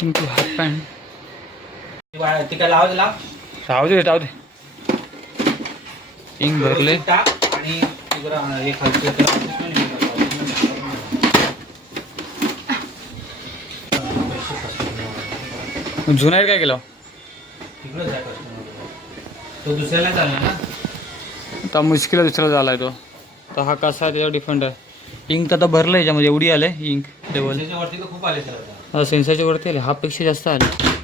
तुमची half pant ती काय लाव राहू दे राहू दे. इंक भरले. टाक आणि जरा हे खालचं जुनाईर काय केलं तिकडं जाय तो दुसऱ्याला चालला ना. आता मुश्किल दुसरा झाला आहे तो. तर हा कसा आहे त्याच्यावर डिफेंड आहे. इंक तर आता भरलं आहे याच्यामध्ये एवढी आले इंक लेवल. वरती तर खूप आले सर आता. सेन्सरच्या वरती आले हाफपेक्षा जास्त आले.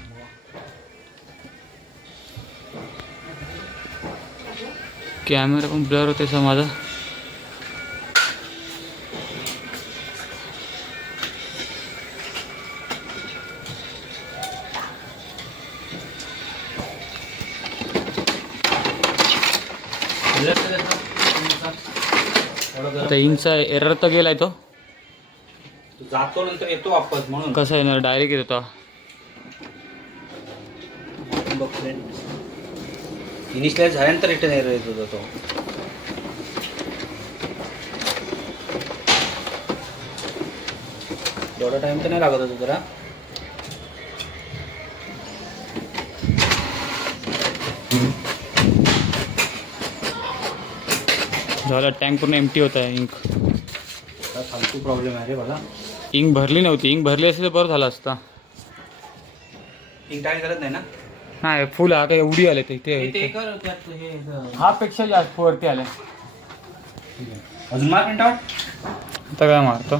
कॅमेरा पण ब्लर होते सर माझा. आता इंकचा एरर तर गेलाय तो. जातो नंतर येतो वापस म्हणून. कसं येणार डायरेक्ट येत होता. इनिशियल झाल्यानंतर रिटर्न एरर येत होता तो. एवढा टाइम तर नाही लागत होता जरा. झालं टँक पूर्ण एम्प्टी होता आहे इंक. फालतू प्रॉब्लेम आहे रे मला. इंक भरली नव्हती. इंक भरली असती तर बरं झालं असता. इंक टाईम करत नाही ना. नाही फुल हा काय एवढी आले ते ते कर त्यात हे हा पेक्षा जास्त वरती आले. अजून मार प्रिंट आउट. आता काय मारतो.